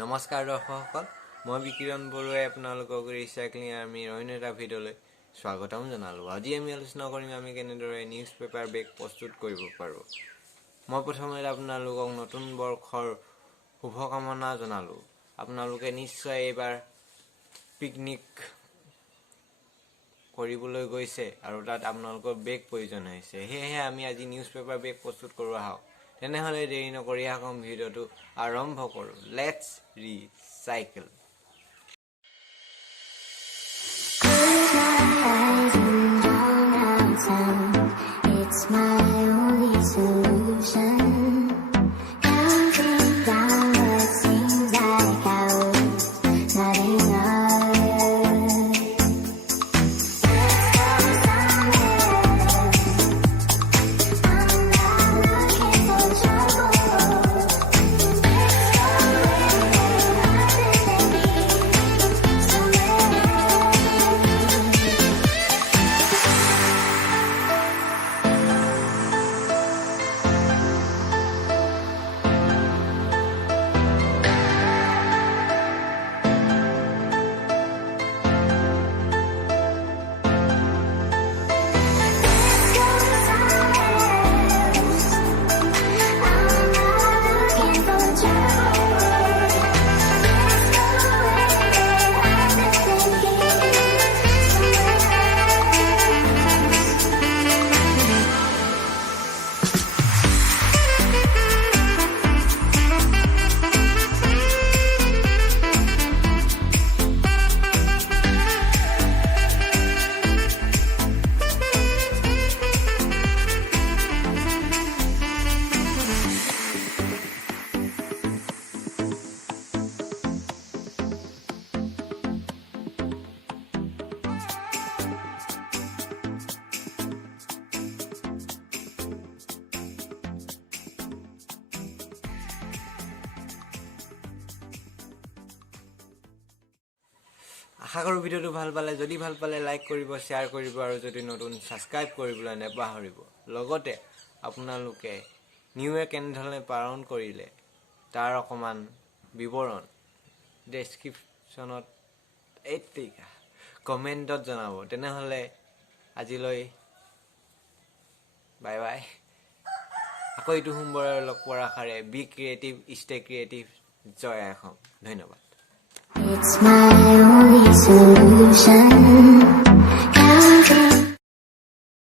নমস্কাৰ দৰ্শকসকল, মই বিকিৰণ বৰুৱাই আপোনালোকক ৰিচাইক্লিং আৰ্মিৰ অন্য এটা ভিডিঅ'লৈ স্বাগতম জনালোঁ। আজি আমি আলোচনা কৰিম আমি কেনেদৰে নিউজ পেপাৰ বেগ প্ৰস্তুত কৰিব পাৰোঁ। মই প্ৰথমে আপোনালোকক নতুন বৰ্ষৰ শুভকামনা জনালোঁ। আপোনালোকে নিশ্চয় এইবাৰ পিকনিক কৰিবলৈ গৈছে আৰু তাত আপোনালোকৰ বেগ প্ৰয়োজন হৈছে। সেয়েহে আমি আজি নিউজ পেপাৰ বেগ প্ৰস্তুত কৰোঁ আহক। তেনেহ'লে দেৰি নকৰি আহক ভিডিঅ'টো আৰম্ভ কৰোঁ। Let's recycle. আশা কৰোঁ ভিডিঅ'টো ভাল পালে। যদি ভাল পালে লাইক কৰিব, শ্বেয়াৰ কৰিব আৰু যদি নতুন ছাবস্ক্ৰাইব কৰিবলৈ নেপাহৰিব। লগতে আপোনালোকে নিউ ইয়েৰ কেনেধৰণে পালন কৰিলে তাৰ অকণমান বিৱৰণ ডেছক্ৰিপশ্যনত কমেণ্টত জনাব। তেনেহ'লে আজিলৈ বাই বাই। আকৌ এইটো সোমবাৰে লগ পোৱাৰ আশাৰে বি ক্ৰিয়েটিভ, ষ্টে ক্ৰিয়েটিভ, জয় অসম। ধন্যবাদ। It's my only solution.